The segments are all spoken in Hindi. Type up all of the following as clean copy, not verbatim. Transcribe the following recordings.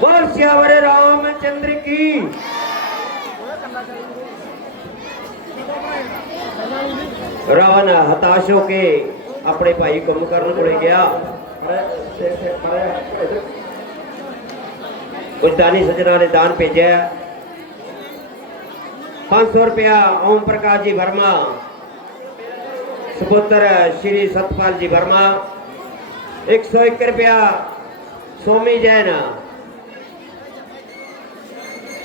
बोल सियावर रामचंद्र की। रावण हताश होके अपने भाई कुंभकर्ण को गया। कुछ दानी सज्जना ने दान भेजा। 500 रुपया ओम प्रकाश जी वर्मा, सुपुत्र श्री सतपाल जी वर्मा। 101 रुपया सोमी जैन।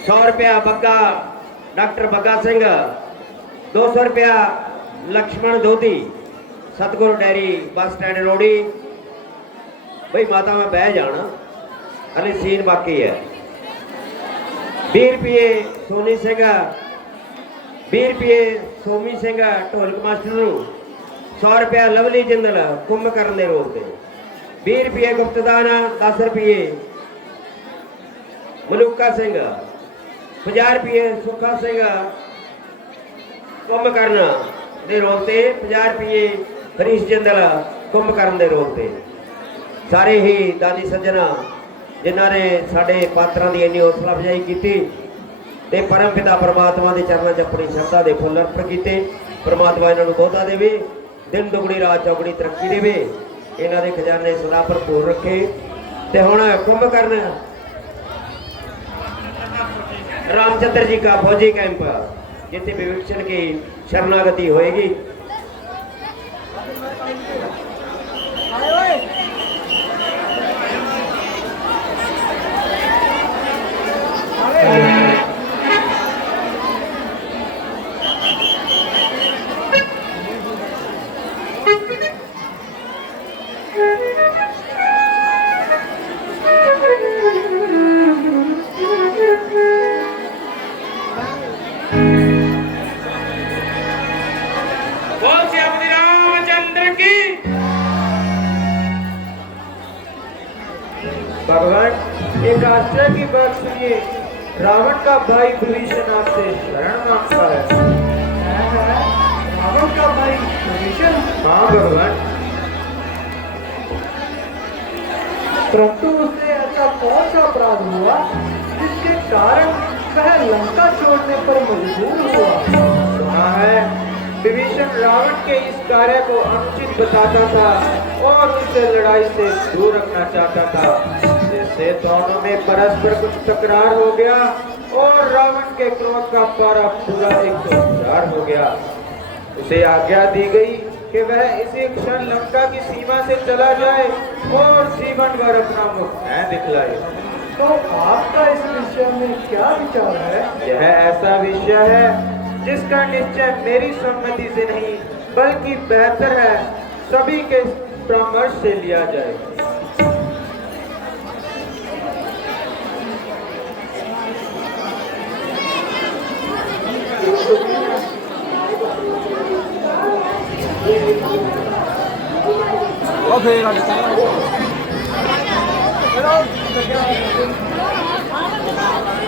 100 रुपया बग्गा डॉक्टर बग्गा सिंह। 200 रुपया लक्ष्मण धोती, सतगुरु डेयरी बस स्टैंड रोड़ी। भाई माता में बह जाना, अरे सीन बाकी है। 20 रुपये सोनी सिंह, 20 रुपये सोमी सिंह ढोलक मास्टर। 100 रुपया लवली जिंदल कुंभकर्ण दे रोड से। 20 रुपये गुप्तदान। 10 रुपये मलूका सिंह। 50 रुपये सुखा सिंह कुंभकर्ण दे रोड से। 50 रुपये हरीश जिंदल कुंभकर्ण दे रोड से। सारे ही दानी सज्जना जिन्होंने साढ़े पात्रों की इन्नी हौसला अफजाई की ते परम पिता परमात्मा के चरणों च अपनी श्रद्धा के फुल अर्पण किए। परमात्मा इन्होंने बहुता देवे, दिन दुगनी रात चौगनी तरक्की देवे, इन्हों के खजाने सदा भरपूर रखे। ते हुण कुंभकर्ण रामचंद्र जी का फौजी कैंप जिथे विभीषण की शरणागति होएगी। भगवान एक आश्चर्य की बात सुनिए। रावण का भाई विभीषण आपसे शरण मांगता है। रावण का भाई विभीषण? हाँ भगवान। परंतु उसे ऐसा कौन सा अपराध हुआ जिसके कारण वह लंका छोड़ने पर मजबूर हुआ? सुना है विभीषण रावण के इस कार्य को अनुचित बताता था और उसे लड़ाई से दूर रखना चाहता था। जिससे दोनों में परस्पर कुछ तकरार हो गया और रावण के क्रोध का पारा पूरा 104 हो गया। उसे आज्ञा दी गई कि वह इसी क्षण लंका की सीमा से चला जाए और जीवन भर अपना मुख न दिखलाए। तो आपका इस विषय में क्या विचार है? यह ऐसा विषय है जिसका निश्चय मेरी सम्मति से नहीं बल्कि बेहतर है सभी के परामर्श से लिया जाए।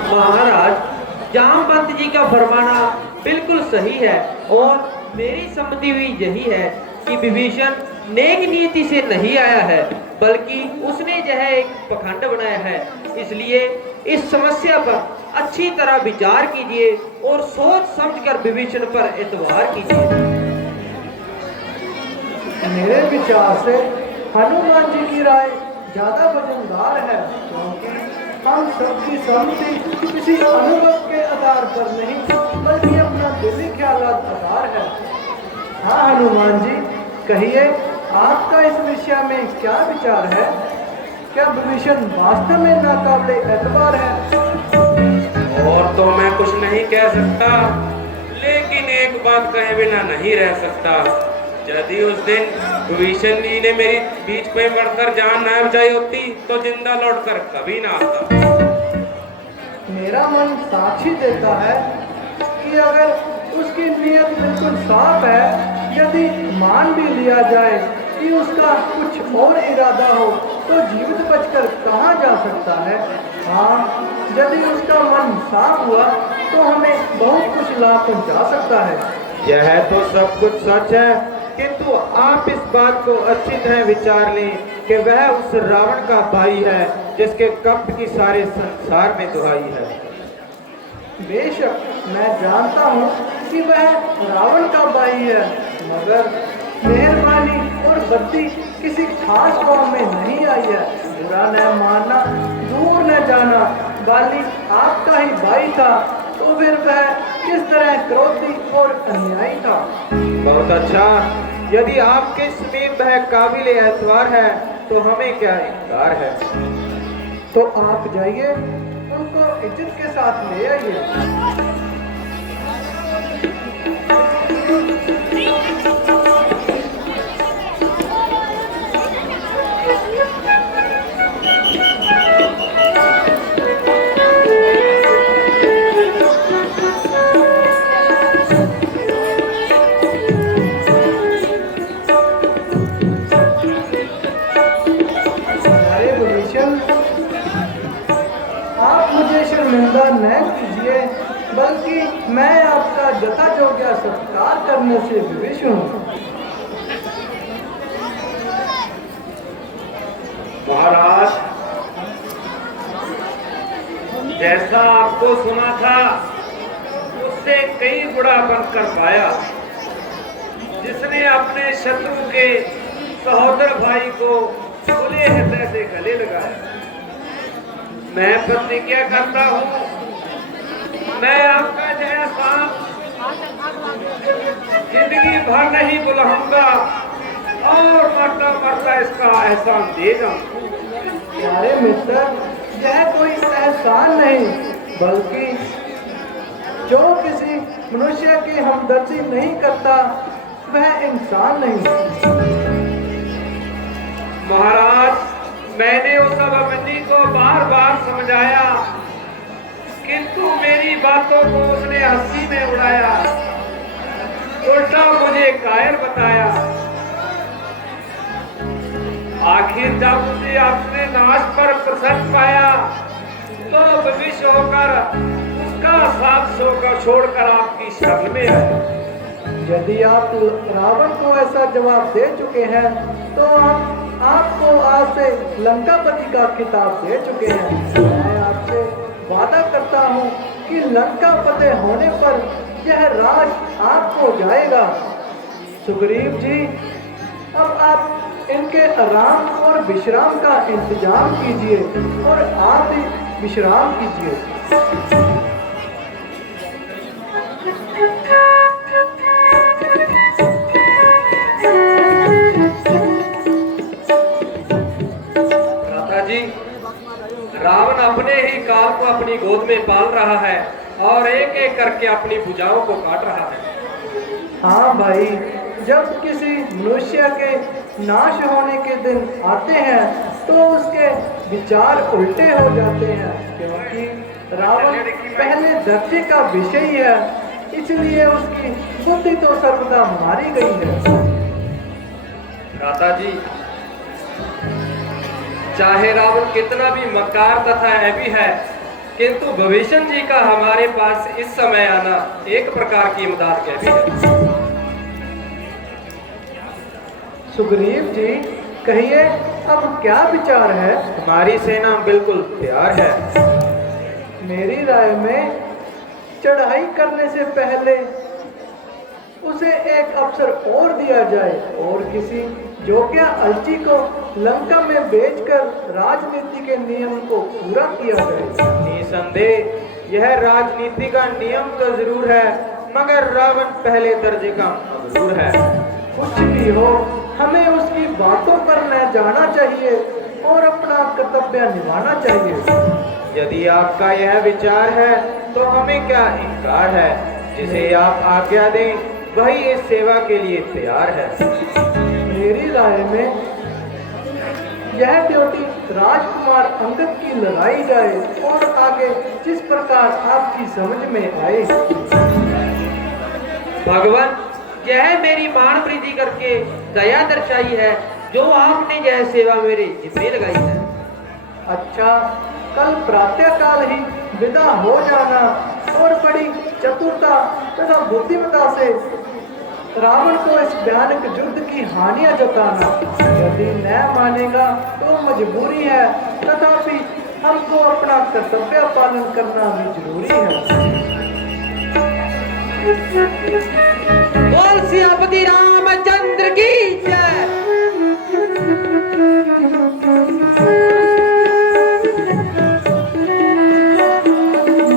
महाराज, जामवंत जी का फरमाना बिल्कुल सही है और मेरी सम्मति भी यही है कि विभीषण नेक नीति से नहीं आया है बल्कि उसने यह एक पखंड बनाया है। इसलिए इस समस्या पर अच्छी तरह विचार कीजिए और सोच समझकर विभीषण पर एतबार कीजिए। मेरे विचार से हनुमान जी की राय ज्यादा वजनदार है क्योंकि हम सबकी सहमति किसी अनुभव के आधार पर नहीं बल्कि अपना दिली ख्यालात आधार है। हाँ हनुमान जी, कहिए आपका इस विषय में क्या विचार है? क्या विभीषण वास्तव में नाकाबिले एतबार है? और तो मैं कुछ नहीं कह सकता, लेकिन एक बात कहे बिना नहीं रह सकता। यदि उस दिन विभीषण जी ने मेरी बीच पे पड़कर जान न बचाई होती तो जिंदा लौटकर कभी ना आता। मेरा मन साक्षी देता है कि अगर उसकी नीयत बिल्कुल साफ है, यदि मान भी लिया जाए कि उसका कुछ और इरादा हो तो जीवित बचकर कहाँ जा सकता है। हाँ, यदि उसका मन साफ हुआ तो हमें बहुत कुछ लाभ पहुंचा सकता है। यह तो सब कुछ सच है, किंतु आप इस बात को अच्छी तरह विचार लें कि वह उस रावण का भाई है जिसके कपट की सारे संसार में दुहाई है। बेशक मैं जानता हूँ कि वह रावण का भाई है, मगर मेहरबानी और बद्दी किसी खास गांव में नहीं आई है। बुरा न मानना, दूर न जाना, बाली आपका ही भाई था तो फिर वह किस तरह क्रोधी और अन्यायी था। बहुत अच्छा, यदि आपके समीप वह काबिल एतबार है तो हमें क्या इनकार है। तो आप जाइए, उनको इज्जत के साथ ले आइए। अरे विभीषण, आप मुझे शर्मिंदा न कीजिए, बल्कि मैं आपका जथा योग्य सत्कार करने से विवश हूँ। महाराज, जैसा आपको सुना था उससे कई गुणा बनकर पाया, जिसने अपने शत्रु के सहोदर भाई को खुले हृदय से गले लगाया। मैं प्रतिज्ञा करता हूँ, मैं आपका जैसा जिंदगी भर नहीं बुलाऊंगा और मरता मरता इसका एहसान दे जाऊंगा। प्यारे मित्र, यह कोई एहसान नहीं, बल्कि जो किसी मनुष्य की हमदर्दी नहीं करता वह इंसान नहीं। महाराज, मैंने उस अभिमन्यु को बार बार समझाया, किंतु मेरी बातों को उसने हंसी में उड़ाया, उल्टा मुझे कायर बताया। आखिर जब उसे अपने नाश पर प्रसन्न पाया तो विवश होकर उसका साथ छोड़कर आपकी शरण में आया। यदि आप रावण को ऐसा जवाब दे चुके हैं तो आपको आज से लंकापति का खिताब दे चुके हैं। मैं आपसे वादा करता हूँ कि लंका फतेह होने पर यह राज आपको जाएगा। सुग्रीव जी, अब आप इनके आराम और विश्राम का इंतजाम कीजिए और आप भी विश्राम कीजिए। रावण अपने ही काल को अपनी गोद में पाल रहा है और एक एक करके अपनी भुजाओं को काट रहा है। हाँ भाई, जब किसी मनुष्य के नाश होने के दिन आते हैं तो उसके विचार उल्टे हो जाते हैं, क्योंकि रावण पहले दर्जे का विषय है, इसलिए उसकी बुद्धि तो सर्वदा मारी गई है। भ्राता जी, चाहे रावण कितना भी मक्कार तथा ऐबी है, किंतु विभीषण जी का हमारे पास इस समय आना एक प्रकार की इमदाद कह भी है। सुग्रीव जी, कहिए अब क्या विचार है? हमारी सेना बिल्कुल तैयार है। मेरी राय में चढ़ाई करने से पहले उसे एक अवसर और दिया जाए और किसी योग्य अलची को लंका में भेजकर राजनीति के नियम को पूरा किया जाए। निसंदेह यह राजनीति का नियम तो जरूर है, मगर रावण पहले दर्जे का मजदूर है। कुछ भी हो, हमें उसकी बातों पर न जाना चाहिए और अपना कर्तव्य निभाना चाहिए। यदि आपका यह विचार है तो हमें क्या इनकार है। जिसे आप आज्ञा दें वही इस सेवा के लिए तैयार है। मेरी राय में यह ड्यूटी राजकुमार अंगद की लगाई जाए और आगे जिस प्रकार आपकी समझ में आए। भगवान, यह मेरी मान प्रीति करके दया दर्शाई है जो आपने यह सेवा मेरे जिम्मे लगाई है। अच्छा, कल प्रातःकाल ही विदा हो जाना और बड़ी चतुरता तथा बुद्धिमता से रावण को इस भयानक युद्ध की हानियां जताना। यदि न मानेगा तो मजबूरी है, तथापि हमको अपना कर्तव्य पालन करना भी जरूरी है। बोल सियापति रामचंद्र की जय।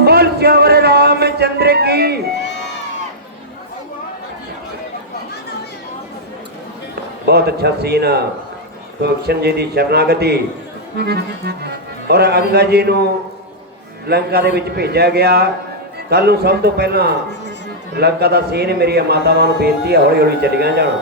बोल श्यावर रामचंद्र की। बहुत अच्छा सीन सुदर्शन जी की शरणागति और अंगा जी ਨੂੰ ਲੰਕਾ ਦੇ ਵਿੱਚ ਭੇਜਿਆ ਗਿਆ। ਕੱਲ ਨੂੰ ਸਭ ਤੋਂ ਪਹਿਲਾਂ ਲੰਕਾ ਦਾ ਸੀਨ ਮੇਰੀਆਂ ਮਾਤਾਵਾਂ ਨੂੰ ਬੇਨਤੀ ਹੈ ਹੌਲੀ ਹੌਲੀ ਚੱਲੀਆਂ ਜਾਣ।